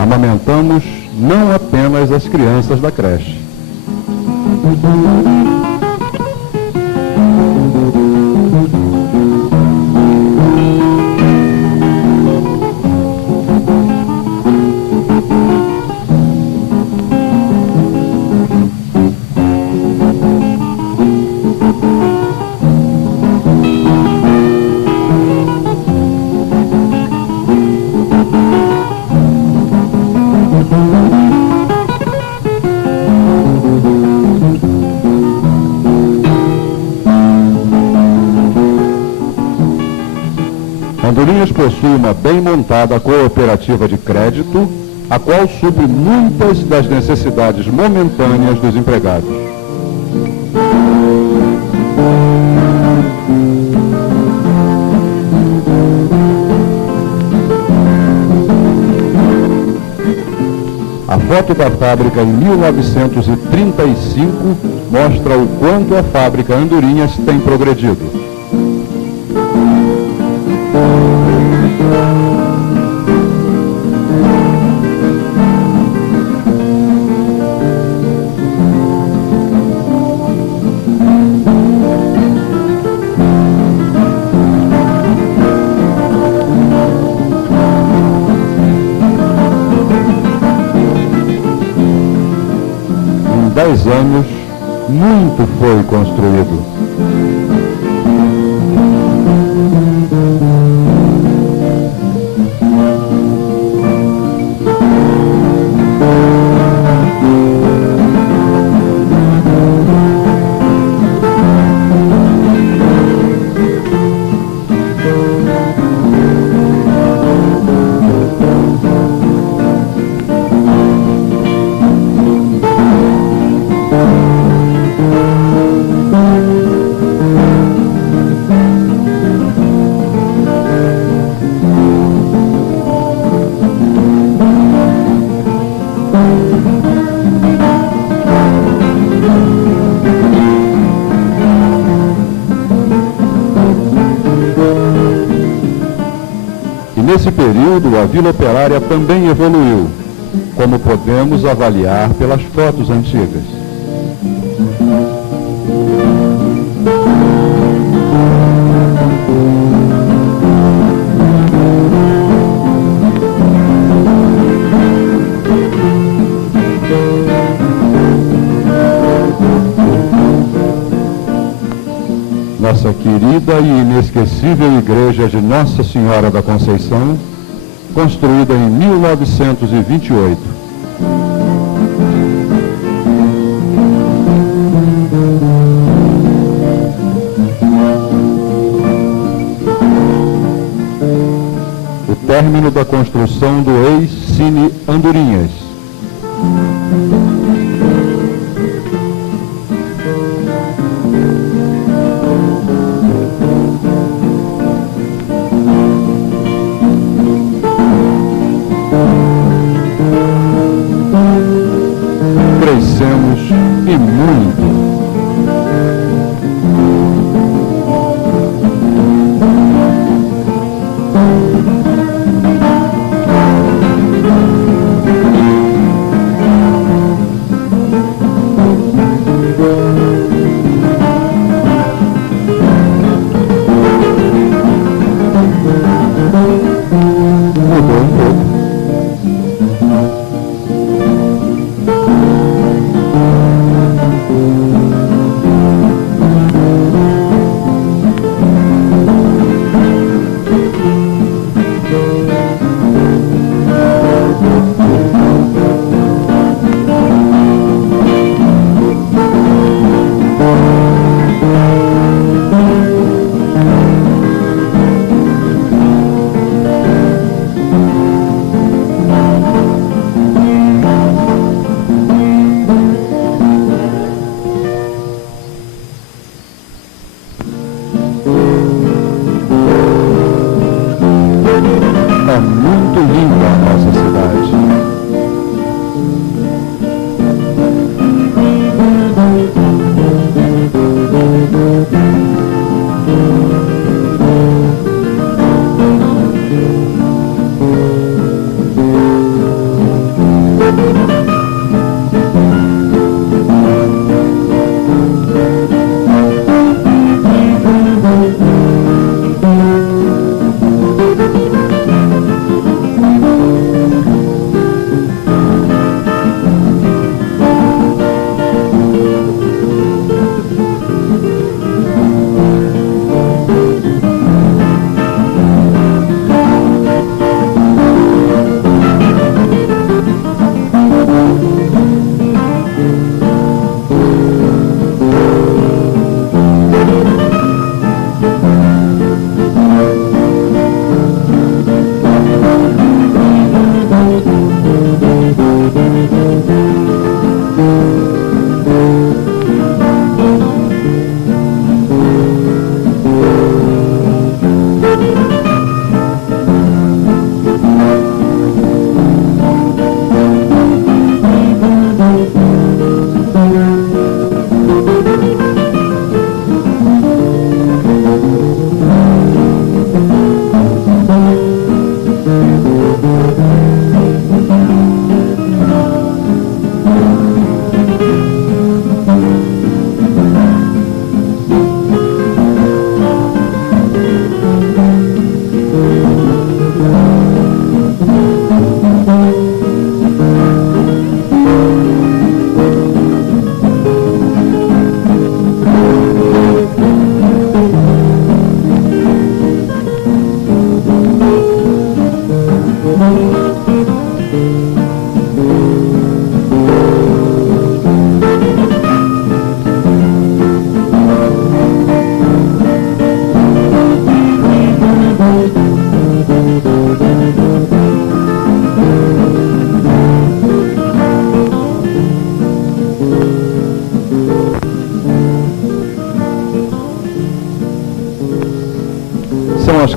amamentamos não apenas as crianças da creche. Andorinhas possui uma bem montada cooperativa de crédito, a qual supre muitas das necessidades momentâneas dos empregados. A foto da fábrica em 1935 mostra o quanto a fábrica Andorinhas tem progredido. Em 10 anos, muito foi construído. Nesse período, a Vila Operária também evoluiu, como podemos avaliar pelas fotos antigas. Nossa querida e inesquecível Igreja de Nossa Senhora da Conceição, construída em 1928. O término da construção do ex-Cine Andorinhas. Crescemos e muito.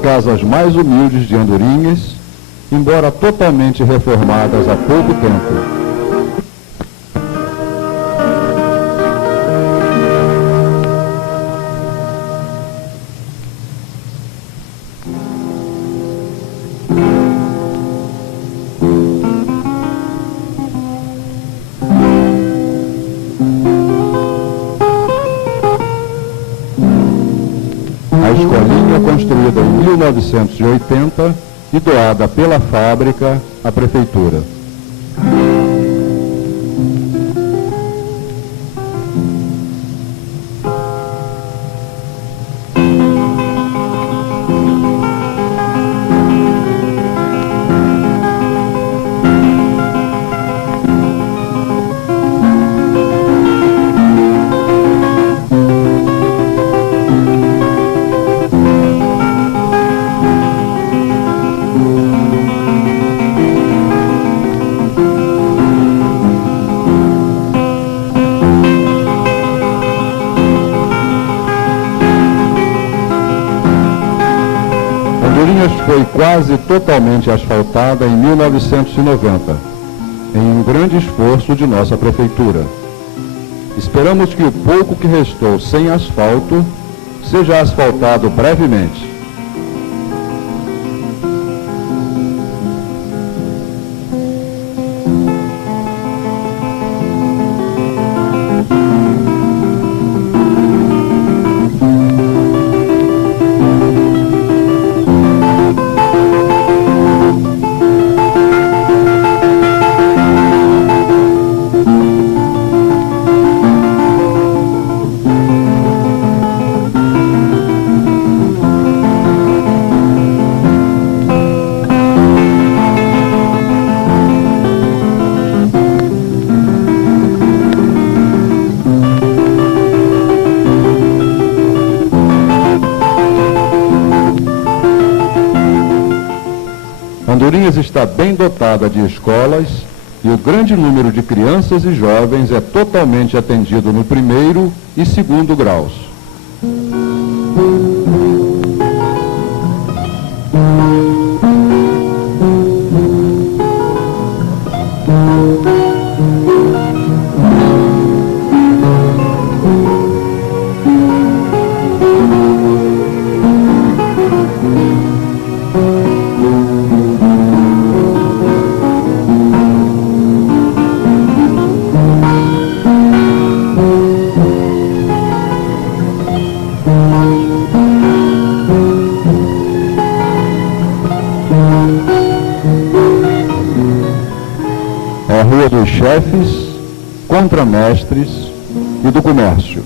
casas mais humildes de Andorinhas, embora totalmente reformadas há pouco tempo. A escolinha, construída em 1980 e doada pela fábrica à prefeitura. Andorinhas foi quase totalmente asfaltada em 1990, em um grande esforço de nossa prefeitura. Esperamos que o pouco que restou sem asfalto seja asfaltado brevemente. Andorinhas está bem dotada de escolas e o grande número de crianças e jovens é totalmente atendido no primeiro e segundo graus. É a Rua dos Chefes, Contramestres e do Comércio.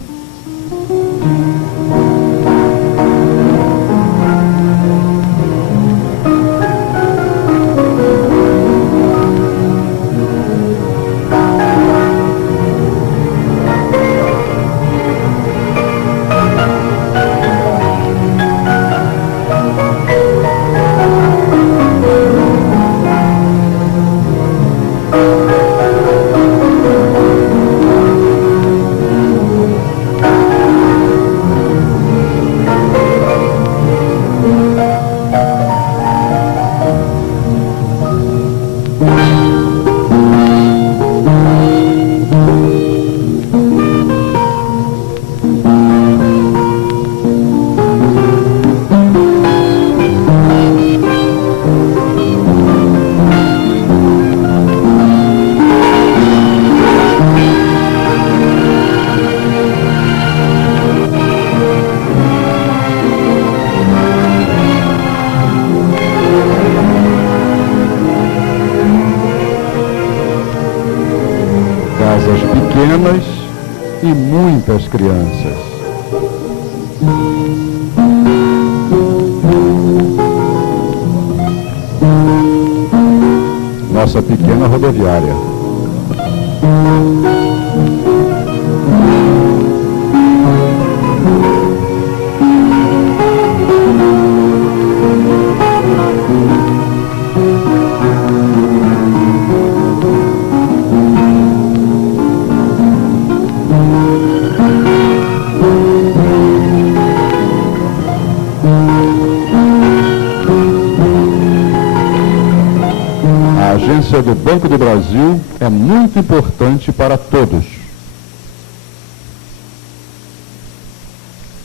Casas pequenas e muitas crianças. Nossa pequena rodoviária. presidência do Banco do Brasil é muito importante para todos.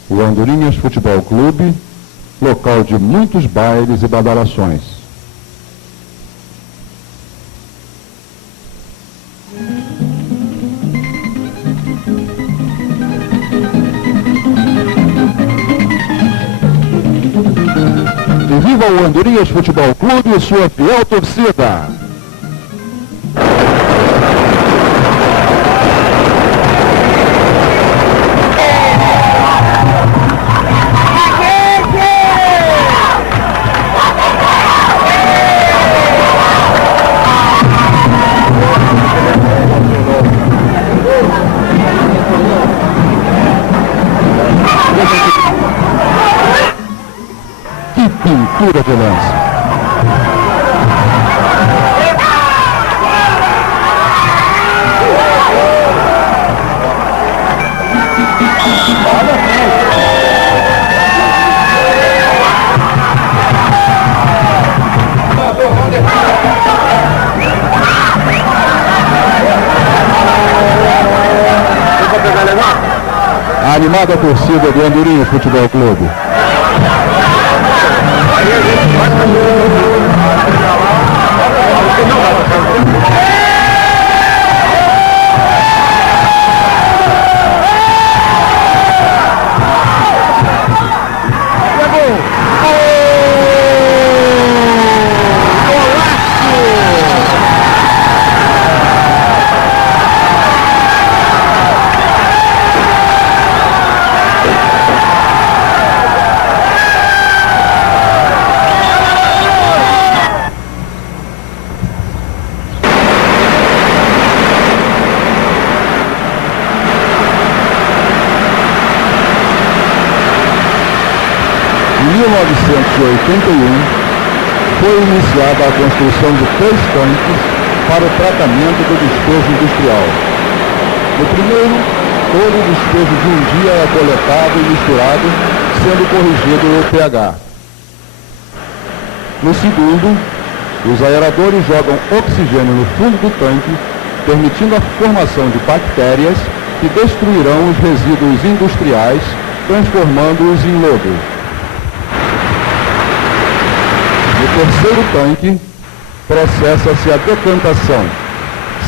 O Andorinhas Futebol Clube, local de muitos bailes e badalações. E viva o Andorinhas Futebol Clube e sua fiel torcida! Que pintura de lance! A animada torcida do Andorinhas Futebol Clube. Em 1981, foi iniciada a construção de 3 tanques para o tratamento do despejo industrial. No primeiro, todo o despejo de um dia é coletado e misturado, sendo corrigido o pH. No segundo, os aeradores jogam oxigênio no fundo do tanque, permitindo a formação de bactérias que destruirão os resíduos industriais, transformando-os em lodo. No terceiro tanque, processa-se a decantação,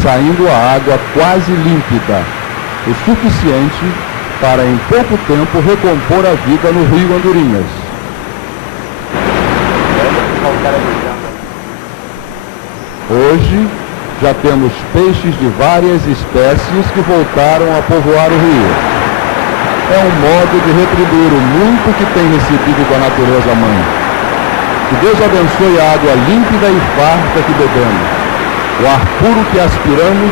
saindo a água quase límpida, o suficiente para em pouco tempo recompor a vida no rio Andorinhas. Hoje, já temos peixes de várias espécies que voltaram a povoar o rio. É um modo de retribuir o muito que tem recebido da natureza mãe. Que Deus abençoe a água límpida e farta que bebemos, o ar puro que aspiramos,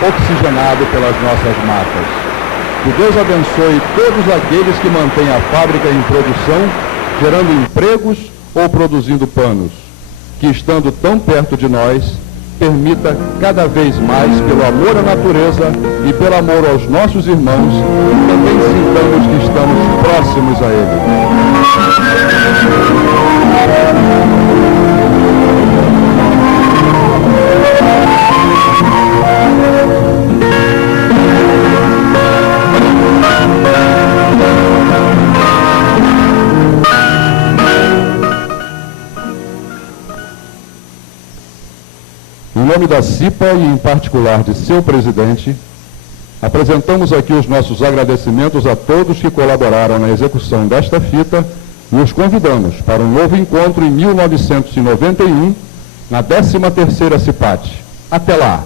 oxigenado pelas nossas matas. Que Deus abençoe todos aqueles que mantêm a fábrica em produção, gerando empregos ou produzindo panos. Que, estando tão perto de nós, permita cada vez mais, pelo amor à natureza e pelo amor aos nossos irmãos, também sintamos que estamos próximos a Ele. Em nome da CIPA e, em particular, de seu presidente, apresentamos aqui os nossos agradecimentos a todos que colaboraram na execução desta fita e os convidamos para um novo encontro em 1991, na 13ª CIPAT. Até lá!